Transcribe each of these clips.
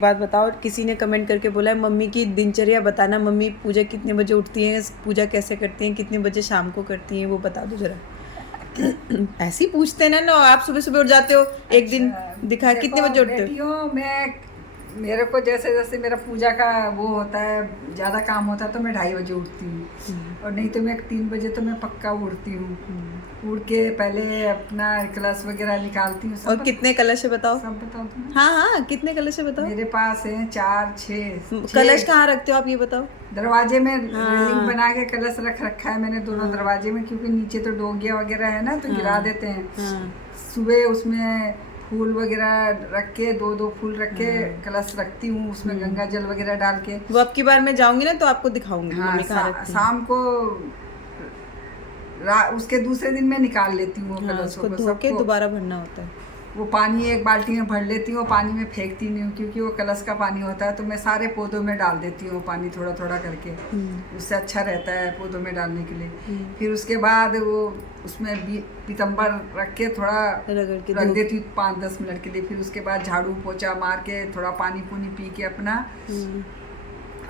बात बताओ, किसी ने कमेंट करके बोला है मम्मी की दिनचर्या बताना, मम्मी पूजा कितने बजे उठती हैं, पूजा कैसे करती हैं, कितने बजे शाम को करती हैं, वो बता दो जरा। ऐसे ही पूछते हैं ना, आप सुबह सुबह उठ जाते हो, एक दिन दिखा कितने बजे उठते हो? बेटियों मैं मेरे को जैसे जैसे मेरा पूजा का वो होता है, ज़्यादा काम होता है तो मैं 2:30 बजे उठती हूँ, और नहीं तो मैं 3 बजे तो मैं पक्का उठती हूँ। उठ के पहले अपना कलश वगैरह निकालती हूँ। और कितने कलश है बताओ? सब बताओ तुम्हें। हाँ हाँ, कितने कलश है बताओ? मेरे पास है 4-6 कलश कहाँ रखते हो आप, ये बताओ? दरवाजे में रेलिंग बना के कलश रख रखा है मैंने दोनों दरवाजे में, क्योंकि नीचे तो डोंगिया वगैरह है ना, तो गिरा देते हैं। सुबह उसमें फूल वगैरह रख के, 2-2 फूल रख के कलश रखती हूँ, उसमें गंगा जल वगैरह डाल के। वो अब की बार मैं जाऊंगी ना तो आपको दिखाऊंगी। हाँ, शाम को उसके दूसरे दिन मैं निकाल लेती हूँ कलशों को, धो के दोबारा भरना होता है। वो पानी एक बाल्टी में भर लेती हूँ, पानी में फेंकती नहीं हूँ, क्योंकि वो कलश का पानी होता है, तो मैं सारे पौधों में डाल देती हूँ पानी थोड़ा थोड़ा करके। उससे अच्छा रहता है पौधों में डालने के लिए। फिर उसके बाद वो उसमें पीतम्बर रख के थोड़ा रख देती हूँ 5-10 मिनट के लिए। फिर उसके बाद झाड़ू पोछा मार के, थोड़ा पानी पुनी पी के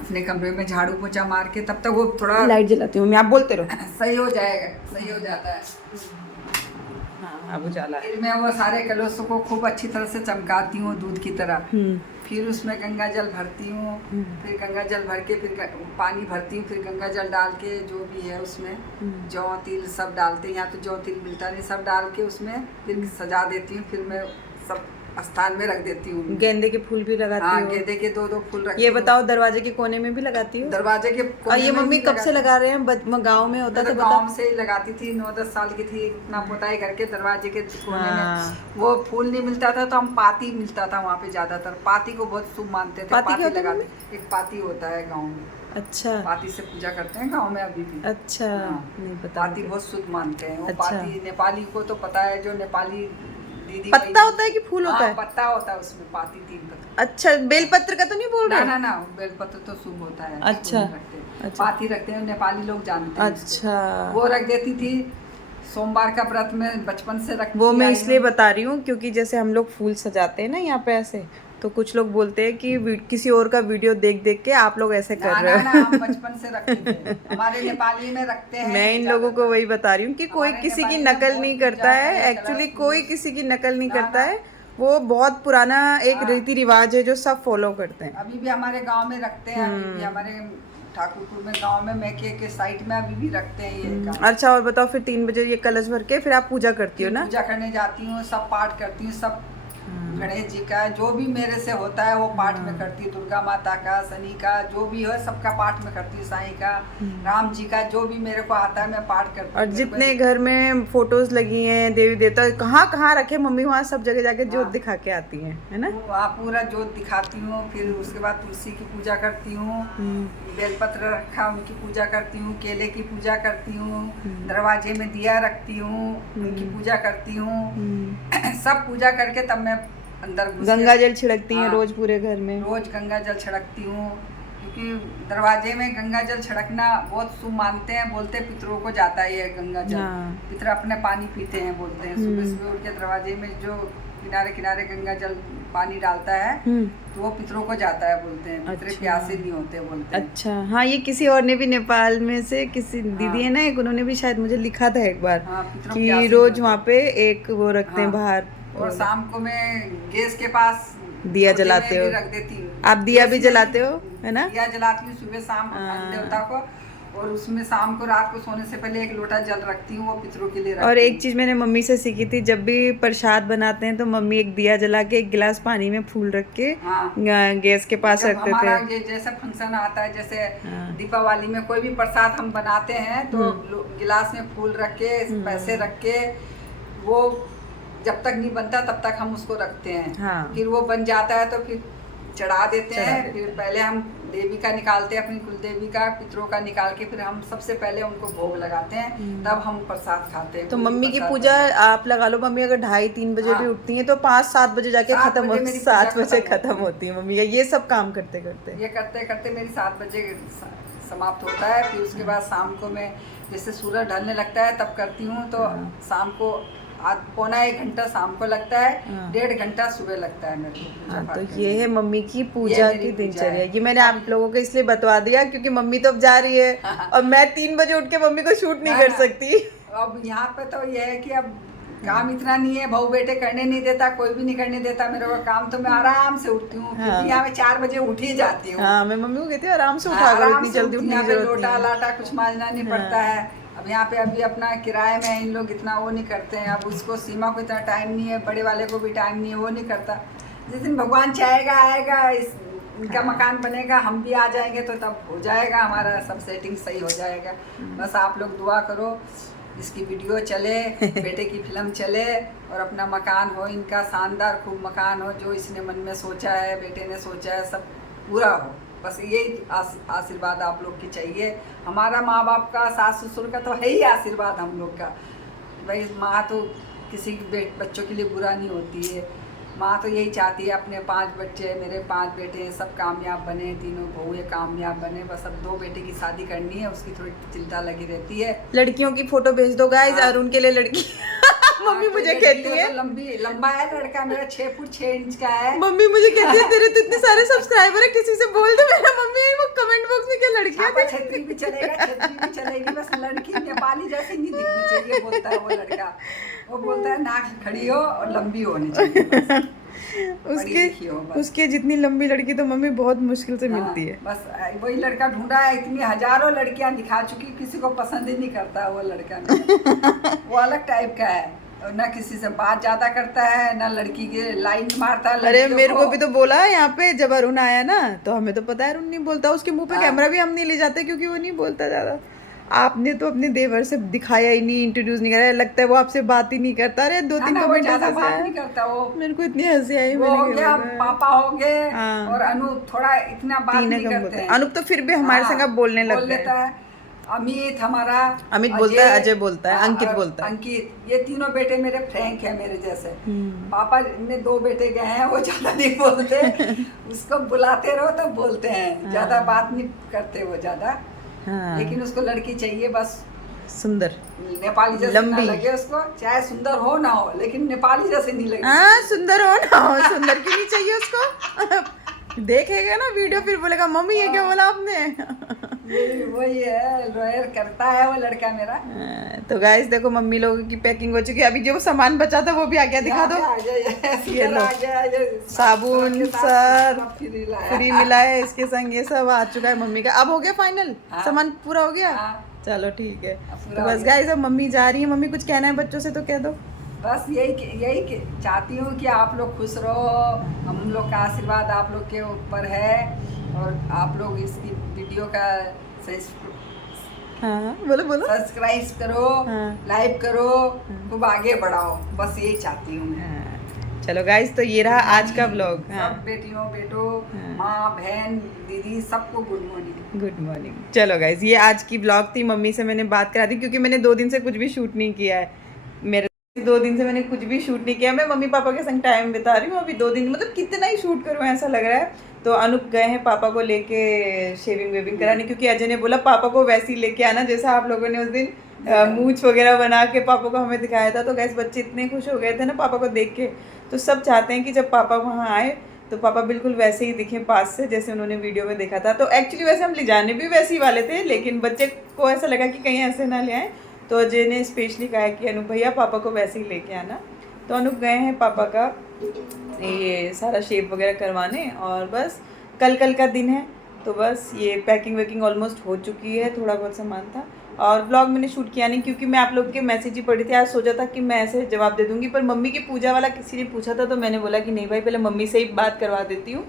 अपने कमरे में झाड़ू पोछा मार के, तब तक वो थोड़ा लाइट जलाती हूँ मैं, आप बोलते रहो। सही हो जाएगा, सही हो जाता है। अब उजाला है। फिर मैं वो सारे कलशों को खूब अच्छी तरह से चमकाती हूँ दूध की तरह। फिर उसमें गंगा जल भरती हूँ। फिर गंगा जल भर के फिर पानी भरती हूँ, फिर गंगा जल डाल के जो भी है उसमें जौ तिल सब डालते हैं, यहाँ तो जौ तिल मिलता नहीं, सब डाल के उसमें फिर सजा देती हूँ। फिर मैं सब स्थान में रख देती हूँ। गेंदे के फूल भी लगाती हूँ? हाँ, गेंदे के 2-2 फूल रखती हूँ। ये बताओ, दरवाजे के कोने में भी लगाती हूँ? दरवाजे के कोने और ये मम्मी कब से लगा रहे हैं? गाँव में होता था? गाँव से ही लगाती थी, 9-10 साल की थी, इतना पोताई करके दरवाजे के कोने में। वो फूल नहीं मिलता था तो हम पाती मिलता था वहाँ पे, ज्यादातर पाती को बहुत शुभ मानते थे। पाती लगाते, एक पाती होता है गाँव में। अच्छा, पाती से पूजा करते हैं गांव में अभी भी। अच्छा, नहीं पता। पाती बहुत शुद्ध मानते हैं। वो पाती नेपाली को तो पता है, जो नेपाली दीदी। पत्ता होता है कि फूल होता है? पत्ता होता है उसमें, पाती 3 पत्ता। अच्छा, बेलपत्र का तो नहीं बोल रहे? ना, बेलपत्र तो शुभ होता है। अच्छा, पाती रखते हैं, नेपाली लोग जानते हैं। अच्छा, वो रख देती थी। सोमवार का व्रत में बचपन से रखती। वो मैं इसलिए बता रही हूँ क्योंकि जैसे हम लोग फूल सजाते हैं ना यहाँ पे ऐसे, तो कुछ लोग बोलते हैं कि किसी और का वीडियो देख देख के आप लोग ऐसे कर रहे हो। ना, हम बचपन से रखते हैं, हमारे नेपाली में रखते हैं। मैं इन लोगों को वही बता रही हूँ कि कोई किसी की नकल नहीं करता है। एक्चुअली कोई किसी की नकल नहीं करता है, वो बहुत पुराना एक रीति रिवाज है जो सब फॉलो करते हैं। अभी भी हमारे गाँव में रखते हैं, अभी भी हमारे ठाकुरपुर में गांव में मैके के साइड में अभी भी रखते हैं ये। अच्छा, और बताओ, फिर 3 बजे ये कलश भर के फिर आप पूजा करती हो ना? पूजा करने जाती हूँ, सब पाठ करती हूँ, सब गणेश जी का जो भी मेरे से होता है वो पाठ में करती हूँ। दुर्गा माता का, शनि का, जो भी है सबका पाठ में करती हूँ। साईं का, राम जी का, जो भी मेरे को आता है मैं पाठ करती हूँ। और जितने घर में फोटोज लगी हैं देवी देवता, कहाँ कहाँ रखे मम्मी, वहाँ सब जगह जाके जोत दिखा के आती हैं, है ना? वहाँ पूरा जोत दिखाती हूँ। फिर उसके बाद तुलसी की पूजा करती हूँ, बेलपत्र रखा उनकी पूजा करती हूँ, केले की पूजा करती हूँ, दरवाजे में दिया रखती हूँ, उनकी पूजा करती हूँ। सब पूजा करके तब मैं अंदर गंगा जल छिड़कती हैं रोज पूरे घर में? रोज गंगा जल छिड़कती हूँ, क्योंकि दरवाजे में गंगा जल छिड़कना बहुत शुभ मानते हैं। बोलते हैं पितरों को जाता है ये गंगा जल। पितर अपने पानी पीते हैं, बोलते हैं। सुबह सुबह उठ के दरवाजे में जो किनारे किनारे गंगा जल पानी डालता है तो वो पितरों को जाता है, बोलते हैं। पितर प्यासे नहीं होते, बोलते हैं। अच्छा, हाँ, ये किसी और ने भी, नेपाल में से किसी दीदी है ना एक, उन्होंने भी शायद मुझे लिखा था एक बार कि रोज वहाँ पे एक वो रखते हैं बाहर। और शाम को मैं गैस के पास दिया जलाते हो? रख देती हूँ। आप दिया भी जलाते हो, है ना? दिया जलाती हूँ सुबह शाम देवता को, और उसमें शाम को रात को सोने से पहले एक लोटा जल रखती हूँ, वो पितरों के लिए रखती हूँ। और एक चीज मैंने मम्मी से सीखी थी, जब भी प्रसाद बनाते हैं तो मम्मी एक दिया जला के एक गिलास पानी में फूल रख के गैस के पास रखते थे। जैसा फंक्शन आता है, जैसे दीपावली में कोई भी प्रसाद हम बनाते हैं तो गिलास में फूल रख के, पैसे रख के, वो जब तक नहीं बनता तब तक हम उसको रखते हैं। फिर वो बन जाता है तो फिर चढ़ा देते हैं। फिर पहले हम देवी का निकालते हैं, अपनी कुल देवी का, पितरों का निकाल के फिर हम सबसे पहले उनको भोग लगाते हैं, तब हम प्रसाद खाते हैं। तो मम्मी की पूजा आप लगा लो, मम्मी अगर 2:30-3 बजे भी उठती हैं तो 5-7 बजे जाके खत्म होती है। 7 बजे खत्म होती है मम्मी का ये सब काम करते करते। ये करते करते मेरी 7 बजे समाप्त होता है। फिर उसके बाद शाम को मैं जैसे सूरज ढलने लगता है तब करती हूँ, तो शाम को पौना 1 घंटा शाम को लगता है, हाँ। 1.5 घंटा सुबह लगता है मेरे को पूजा हाँ, पाठ तो करने ये है में। मम्मी की पूजा मेरी की पूजा दिनचर्या। है। ये मैंने आप लोगों को इसलिए बतवा दिया क्योंकि मम्मी तो अब जा रही है और मैं 3 बजे उठ के मम्मी को शूट नहीं ना, कर ना। सकती। अब यहाँ पे तो ये है कि अब काम इतना नहीं है, बहू बेटे करने नहीं देता, कोई भी नहीं करने देता मेरे को काम, तो मैं आराम से उठती हूँ। फिर हाँ। भी यहाँ मैं 4 बजे उठ ही जाती हूँ। हाँ, मैं मम्मी को कहती हूँ आराम से हाँ, उठा करो, आराम इतनी से जल्दी उठती उठने हूँ। की यहाँ पे जरूरत लोटा नहीं है। लाटा कुछ मांजना नहीं हाँ। पड़ता है। अब यहाँ पे अभी अपना किराए में इन लोग इतना वो नहीं करते हैं। अब उसको सीमा को इतना टाइम नहीं है, बड़े वाले को भी टाइम नहीं है, वो नहीं करता। जिस दिन भगवान चाहेगा आएगा, इनका मकान बनेगा, हम भी आ जाएंगे, तो तब हो जाएगा हमारा सब सेटिंग सही हो जाएगा। बस आप लोग दुआ करो, इसकी वीडियो चले, बेटे की फिल्म चले और अपना मकान हो इनका शानदार, खूब मकान हो, जो इसने मन में सोचा है, बेटे ने सोचा है, सब पूरा हो। बस यही आशीर्वाद आप लोग की चाहिए। हमारा माँ बाप का, सास ससुर का तो है ही आशीर्वाद हम लोग का। भाई माँ तो किसी बच्चों के लिए बुरा नहीं होती है। माँ तो यही चाहती है अपने 5 बच्चे, मेरे 5 बेटे हैं, सब कामयाब बने, तीनों बहुएं कामयाब बने। बस अब 2 बेटे की शादी करनी है, उसकी थोड़ी चिंता लगी रहती है। लड़कियों की फोटो भेज दो गाइस, हाँ। अरुण के लिए लड़की। मम्मी हाँ, मुझे तो कहती लड़की है, तो लंबा है लड़का मेरा, 6 फुट 6 इंच का है। मम्मी मुझे कहती है तेरे तो इतने सारे सब्सक्राइबर है, किसी से बोल दे मेरा। मम्मी वो कमेंट बॉक्स में क्या लड़कियां छापा थी? छतरी भी चलेगा, छतरी भी चलेगी, बस लड़की नेपाली जैसी नहीं दिखनी चाहिए, बोलता है वो लड़का। वो बोलता है नाक खड़ी हो और लंबी होनी चाहिए, बस। पढ़ी लिखी हो बस। उसके जितनी लंबी लड़की तो मम्मी बहुत मुश्किल से मिलती है। बस वही लड़का ढूंढा है, इतनी हजारों लड़कियां दिखा चुकी, किसी को पसंद ही नहीं करता वो लड़का मेरा। वो अलग टाइप का है, और ना किसी से बात ज्यादा करता है, ना लड़की के लाइन मारता है। अरे लड़कियों मेरे को भी तो बोला है यहाँ पे, जब अरुण आया ना तो हमें तो पता है अरुण नहीं बोलता, उसके मुंह पे हाँ। कैमरा भी हम नहीं ले जाते क्योंकि वो नहीं बोलता ज्यादा। आपने तो अपने देवर से दिखाया ही नहीं, इंट्रोड्यूस नहीं करा, लगता है वो आपसे बात ही नहीं करता। अरे 2-3 ना, वो कमेंट ज्यादा ऐसे बात आए, नहीं करता वो। मेरे को इतनी हंसी आई। वो हो गया, पापा हो गए, हाँ। और अनूप थोड़ा इतना बात तीन नहीं कम करते बोलते हैं। हैं। अनूप तो फिर भी हमारे संग अब बोलने लग बोल गए। लेता है। अमित हमारा, अमित बोलता है, अजय बोलता है, अंकित और बोलता है। अंकित, ये तीनों बेटे मेरे फ्रैंक है मेरे जैसे। हम्म। पापा ने 2 बेटे गए हैं, वो ज्यादा नहीं बोलते। उसको बुलाते रहो तब बोलते हैं, ज्यादा बात नहीं करते वो ज्यादा। हाँ। लेकिन उसको लड़की चाहिए बस सुंदर, नेपाली जैसे ना लंबी। लगे उसको, चाहे सुंदर हो ना हो, लेकिन नेपाली जैसे नहीं लगे। हाँ, सुंदर हो ना हो, सुंदर क्यों नहीं चाहिए उसको? देखेगा ना वीडियो फिर बोलेगा मम्मी ये क्या बोला आपने। यही वही है, रोयर करता है वो लड़का मेरा। तो गाइस देखो मम्मी लोगों की पैकिंग हो चुकी है। अभी जो सामान बचा था वो भी आ गया, दिखा दो। ये लो। साबुन, सर्फ फ्री मिला है, इसके संग ये सब आ चुका है मम्मी का। अब हो गया फाइनल, हाँ। सामान पूरा हो गया। हाँ। चलो ठीक है, पूरा तो हो बस गया। गाइस अब मम्मी जा रही है। मम्मी कुछ कहना है बच्चों से तो कह दो। बस यही चाहती हूँ कि आप लोग खुश रहो, हम लोग का आशीर्वाद आप लोग के ऊपर है, और आप लोग इसकी वीडियो का हाँ बोलो बोलो। सब्सक्राइब करो, हाँ। लाइक करो, खूब आगे बढ़ाओ, बस यही चाहती हूँ मैं। हाँ, चलो गाइस तो ये रहा आज का व्लॉग। सब बेटियों बेटों, हाँ। माँ बहन दीदी सबको गुड मॉर्निंग। Good morning. चलो गाइस ये आज की व्लॉग थी। मम्मी से मैंने बात करा दी क्योंकि मैंने 2 दिन से कुछ भी शूट नहीं किया है। मेरे 2 दिन से मैंने कुछ भी शूट नहीं किया। मैं मम्मी पापा के संग टाइम बिता रही हूँ अभी 2 दिन, मतलब कितना ही शूट करूँ ऐसा लग रहा है। तो अनूप गए हैं पापा को लेके शेविंग वेविंग कराने, क्योंकि अजय ने बोला पापा को वैसे ही लेके आना जैसा आप लोगों ने उस दिन मूंछ वगैरह बना के पापा को हमें दिखाया था। तो गैस बच्चे इतने खुश हो गए थे ना पापा को देख के, तो सब चाहते हैं कि जब पापा वहाँ आए तो पापा बिल्कुल वैसे ही दिखें पास से जैसे उन्होंने वीडियो में देखा था। तो एक्चुअली वैसे हम ले जाने भी वैसे ही वाले थे, लेकिन बच्चे को ऐसा लगा कि कहीं ऐसे ना ले आए, तो अजय ने स्पेशली कहा कि अनूप भैया पापा को वैसे ही लेके आना। तो अनूप गए हैं पापा का ये सारा शेप वगैरह करवाने, और बस कल का दिन है। तो बस ये पैकिंग वैकिंग ऑलमोस्ट हो चुकी है, थोड़ा बहुत सामान था। और व्लॉग मैंने शूट किया नहीं क्योंकि मैं आप लोग के मैसेज ही पढ़ी थी। आज सोचा था कि मैं ऐसे जवाब दे दूंगी, पर मम्मी की पूजा वाला किसी ने पूछा था तो मैंने बोला कि नहीं भाई पहले मम्मी से ही बात करवा देती हूँ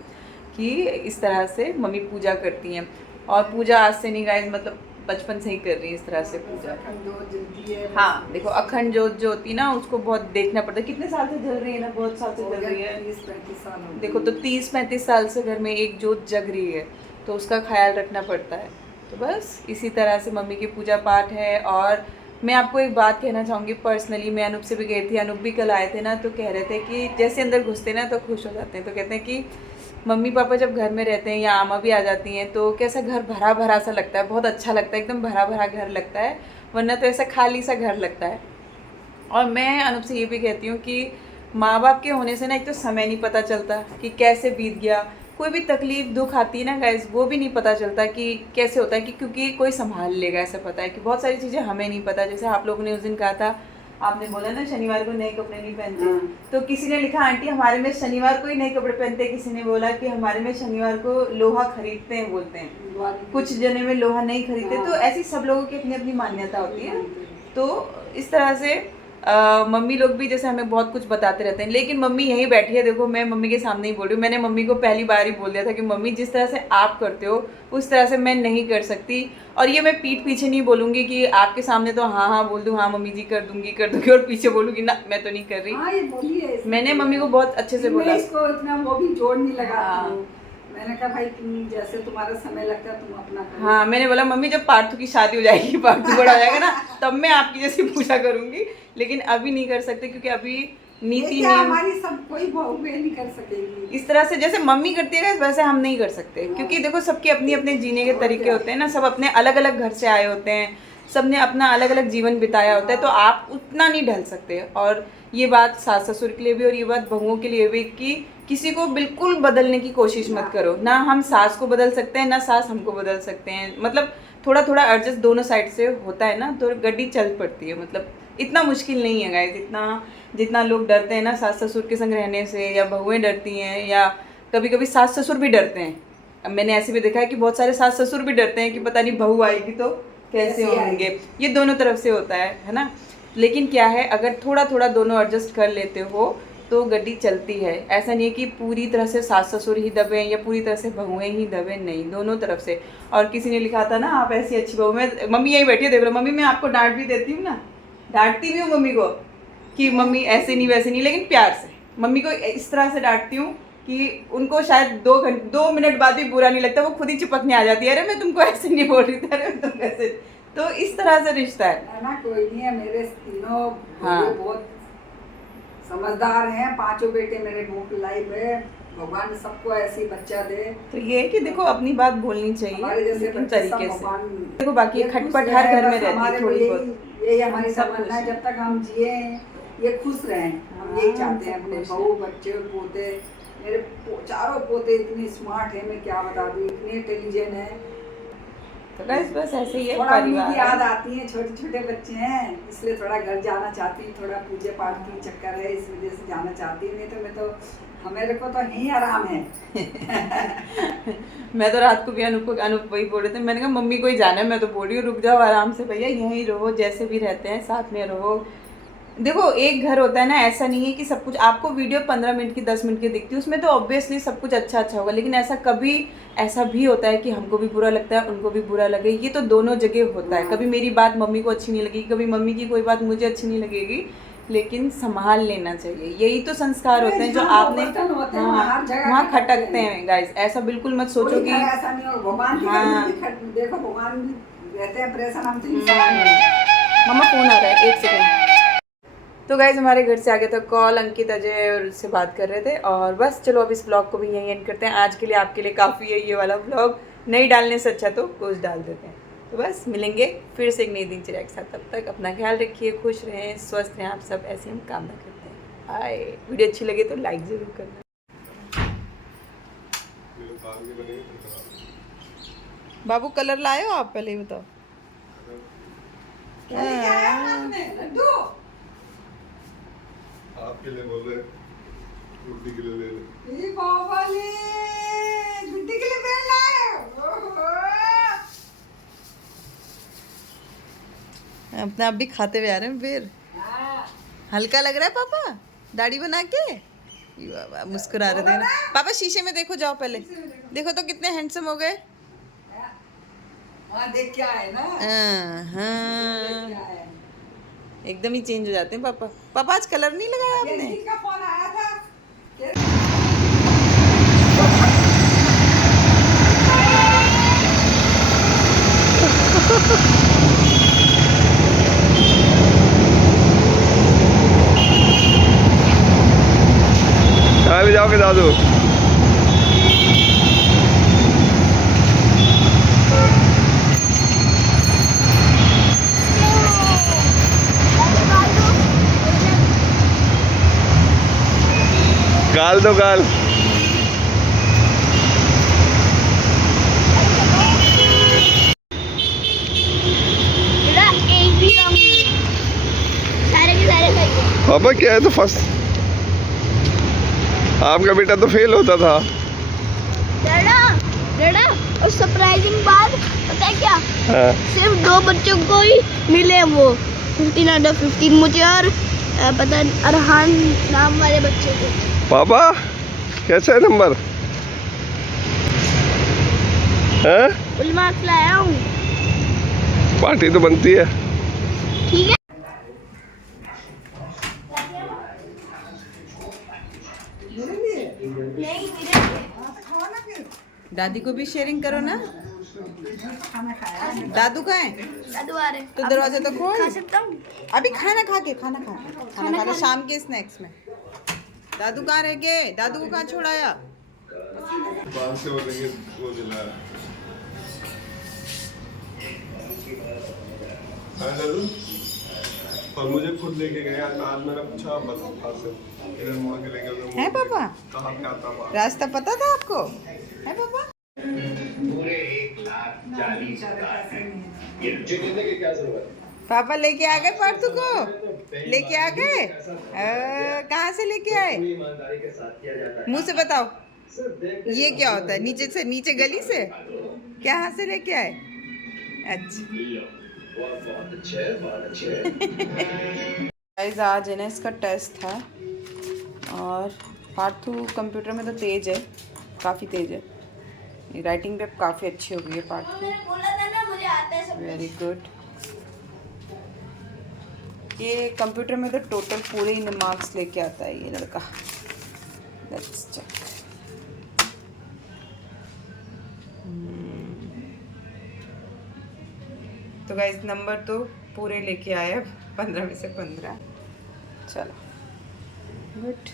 कि इस तरह से मम्मी पूजा करती हैं। और पूजा आज से नहीं गाइस, मतलब बचपन से ही कर रही है इस तरह से पूजा। हाँ देखो अखंड जोत जो होती है ना उसको बहुत देखना पड़ता है। कितने साल से जल रही है ना, बहुत साल से जल रही है। 30-35 साल हो गए। देखो तो 30-35 साल से घर में एक जोत जग रही है, तो उसका ख्याल रखना पड़ता है। तो बस इसी तरह से मम्मी की पूजा पाठ है। और मैं आपको एक बात कहना चाहूँगी पर्सनली, मैं अनूप से भी गई थी, अनूप भी कल आए थे ना, तो कह रहे थे कि जैसे अंदर घुसते ना तो खुश हो जाते हैं। तो कहते हैं कि मम्मी पापा जब घर में रहते हैं या आमा भी आ जाती हैं तो कैसा घर भरा भरा सा लगता है, बहुत अच्छा लगता है, एकदम भरा भरा घर लगता है, वरना तो ऐसा खाली सा घर लगता है। और मैं अनूप से ये भी कहती हूँ कि माँ बाप के होने से ना एक तो समय नहीं पता चलता कि कैसे बीत गया, कोई भी तकलीफ दुख आती है ना गाइस, वो भी नहीं पता चलता कि कैसे होता है, कि क्योंकि कोई संभाल लेगा। ऐसा पता है कि बहुत सारी चीज़ें हमें नहीं पता। जैसे आप लोगों ने उस दिन कहा था, आपने बोला ना शनिवार को नए कपड़े नहीं पहनते, तो किसी ने लिखा आंटी हमारे में शनिवार को ही नए कपड़े पहनते हैं, किसी ने बोला कि हमारे में शनिवार को लोहा खरीदते हैं, बोलते हैं, कुछ जने में लोहा नहीं खरीदते। तो ऐसी सब लोगों की अपनी अपनी मान्यता होती है। तो इस तरह से मम्मी लोग भी जैसे हमें बहुत कुछ बताते रहते हैं, लेकिन मम्मी यहीं बैठी है। देखो मैं मम्मी के सामने ही बोल रही हूँ, मैंने मम्मी को पहली बार ही बोल दिया था कि मम्मी जिस तरह से आप करते हो उस तरह से मैं नहीं कर सकती। और ये मैं पीठ पीछे नहीं बोलूँगी कि आपके सामने तो हाँ हाँ बोल दूँ, हाँ मम्मी जी कर दूंगी, और पीछे बोलूँगी ना मैं तो नहीं कर रही। हाँ, ये बोलिए, मैंने मम्मी को बहुत अच्छे से बोला, इसको इतना वो भी जोड़ नहीं लगा। मैंने कहा भाई तुम जैसे तुम्हारा समय लगता है तुम अपना करो। हाँ मैंने बोला मम्मी जब पार्थू की शादी हो जाएगी, पार्थू बड़ा हो जाएगा ना, तब मैं आपकी जैसी पूजा करूंगी, लेकिन अभी नहीं कर सकते क्योंकि अभी नीति नियम हमारी सब कोई बहू नहीं कर सकेगी इस तरह से जैसे मम्मी करती है वैसे हम नहीं कर सकते, क्योंकि देखो सबके अपने अपने जीने के तरीके होते हैं ना, सब अपने अलग अलग घर से आए होते हैं, सब ने अपना अलग अलग जीवन बिताया होता है, तो आप उतना नहीं ढल सकते। और ये बात सास ससुर के लिए भी और ये बात बहुओं के लिए भी कि किसी को बिल्कुल बदलने की कोशिश मत करो। ना हम सास को बदल सकते हैं, ना सास हमको बदल सकते हैं। मतलब थोड़ा थोड़ा एडजस्ट दोनों साइड से होता है ना, तो गड्डी चल पड़ती है। मतलब इतना मुश्किल नहीं है गाइस, इतना जितना लोग डरते हैं ना सास ससुर के संग रहने से, या बहुएं डरती हैं, या कभी कभी सास ससुर भी डरते हैं। अब मैंने ऐसे भी देखा है कि बहुत सारे सास ससुर भी डरते हैं कि पता नहीं बहू आएगी तो कैसे होंगे। ये दोनों तरफ से होता है ना। लेकिन क्या है, अगर थोड़ा थोड़ा दोनों एडजस्ट कर लेते हो तो गड्डी चलती है। ऐसा नहीं है कि पूरी तरह से सास ससुर ही दबे या पूरी तरह से बहुएं ही दबे, नहीं, दोनों तरफ से। और किसी ने लिखा था ना आप ऐसी अच्छी बहू, में मम्मी यही बैठी है देख लो, मम्मी मैं आपको डांट भी देती हूँ ना, डांटती भी हूँ मम्मी को कि मम्मी ऐसे नहीं वैसे नहीं, लेकिन प्यार से मम्मी को इस तरह से डांटती हूँ कि उनको शायद 2 मिनट बाद भी बुरा नहीं लगता, वो खुद ही चिपकने आ जाती है, अरे मैं तुमको ऐसे नहीं बोल रही थी, अरे तुम कैसे। तो इस तरह से रिश्ता है ना। कोई नहीं है, मेरे तीनों हाँ। बहुत समझदार हैं, 5 बेटे मेरे भूख लाई में, भगवान सबको ऐसी बच्चा दे। तो ये है कि देखो अपनी बात बोलनी चाहिए लेकिन तरीके से। देखो बाकी खटपट हर घर में रहती है थोड़ी बहुत, यही हमारी तमन्ना है, जब तक हम जिए ये खुश रहें, हम यही चाहते हैं। अपने बहू बच्चे पोते, मेरे चारों पोते इतने स्मार्ट हैं, मैं क्या बता दूं, इतने इंटेलिजेंट हैं। तो बस ऐसे ही है परिवार। याद आती है, छोटे छोटे बच्चे हैं, इसलिए थोड़ा घर जाना चाहती हूँ, थोड़ा पूजा पाठ की चक्कर है, इस वजह से जाना चाहती हूँ, नहीं तो मैं तो हमारे को तो यही आराम है। मैं तो रात को भी अनूप वही बोल रहे थे, मैंने कहा मम्मी को ही जाना है, मैं तो बोल रही हूँ रुक जाओ आराम से भैया, यहीं रहो, जैसे भी रहते हैं साथ में रहो। देखो एक घर होता है ना, ऐसा नहीं है कि सब कुछ आपको वीडियो 15 मिनट की 10 मिनट की दिखती है, उसमें तो ऑब्वियसली सब कुछ अच्छा होगा, लेकिन ऐसा भी होता है कि हमको भी बुरा लगता है, उनको भी बुरा लगे, ये तो दोनों जगह होता है। कभी मेरी बात मम्मी को अच्छी नहीं लगेगी, कभी मम्मी की कोई बात मुझे अच्छी नहीं लगेगी, लेकिन संभाल लेना चाहिए। यही तो संस्कार होते हैं जो आपने वहाँ खटकते हैं गाइस, ऐसा बिल्कुल मत सोचो कि ऐसा नहीं हो। भगवान देखो, भगवान भी रहते हैं परेशान, हम तो इंसान हैं। मम्मा फोन आ रहा है, 1 सेकेंड। तो गाइज हमारे घर से आ गया था कॉल, अंकित अजय और उससे बात कर रहे थे, और बस चलो अब इस ब्लॉग को भी यहीं एंड करते हैं। आज के लिए आपके लिए काफ़ी है ये वाला ब्लॉग, नहीं डालने से अच्छा तो कुछ डाल देते हैं। तो बस मिलेंगे फिर से एक नई दिनचर्या के साथ, तब तक अपना ख्याल रखिए, खुश रहें, स्वस्थ रहें, आप सब ऐसे हम कामना करते हैं। बाय। वीडियो अच्छी लगे तो लाइक ज़रूर करना। बाबू कलर लाए हो आप, पहले ही बताओ। आपके लिए बोल रहे, गुड्डी के लिए ले लो। ये बाबाले, गुड्डी के लिए बेल लाए। अपने आप भी खाते हुए आ रहे हैं फिर। हल्का लग रहा है पापा दाढ़ी बना के, बाबा मुस्कुरा रहे थे ना। पापा शीशे में देखो, जाओ पहले देखो तो कितने हैंडसम हो गए। देख क्या है ना, हाँ एकदम ही चेंज हो जाते हैं पापा। पापा आज कलर नहीं लगाया आपने? का फोन आया था। कहाँ भी जाओगे दादू? गाल दो गाल। बेटा एक भी रंग नहीं है। सारे के सारे सही है। पापा क्या है तो फर्स्ट, आपका बेटा तो फेल होता था। डैडा डैडा और सरप्राइजिंग बात पता है क्या? हाँ। सिर्फ 2 बच्चों को ही मिले वो 15 आउट ऑफ 15 मुझे और पता नहीं अरहान नाम वाले बच्चे को। पापा कैसा है नंबर? हैं? फुल मार्क्स लाया हूँ। पार्टी तो बनती है। ठीक है। नहीं मेरे दादी को भी शेयरिंग करो ना। दादू कहाँ है? दादू आ रहे। तो दरवाजा तो खोल। खा सकता हूँ। अभी खाना खा लो शाम के स्नैक्स में। दादू कहाँ रह गए? दादू को कहाँ छोड़ाया? बाहर से वो दिलाया। हाँ दादू, और मुझे खुद लेके गए आज मैंने पूछा बता से इधर मुड़ के लेके गए। है पापा? कहाँ पे आता हुआ? रास्ता पता था आपको? है पापा? पापा लेके आ गए पार्थू को? लेके आ गए? कहाँ से लेके आए? मुंह से बताओ। ये क्या होता है? नीचे से, नीचे गली से? कहाँ से लेके आए? अच्छा गाइस, आज है ना इसका टेस्ट था और पार्थू कंप्यूटर में तो तेज है, काफ़ी तेज है। राइटिंग पे काफ़ी अच्छी हो गई है पार्थू। बोला था ना मुझे आता है सब। Very good. ये कंप्यूटर में तो टोटल पूरे ही मार्क्स लेके आता है ये लड़का। Let's check. तो गाइस नंबर तो पूरे लेके आए, 15 में से 15। चलो गुड।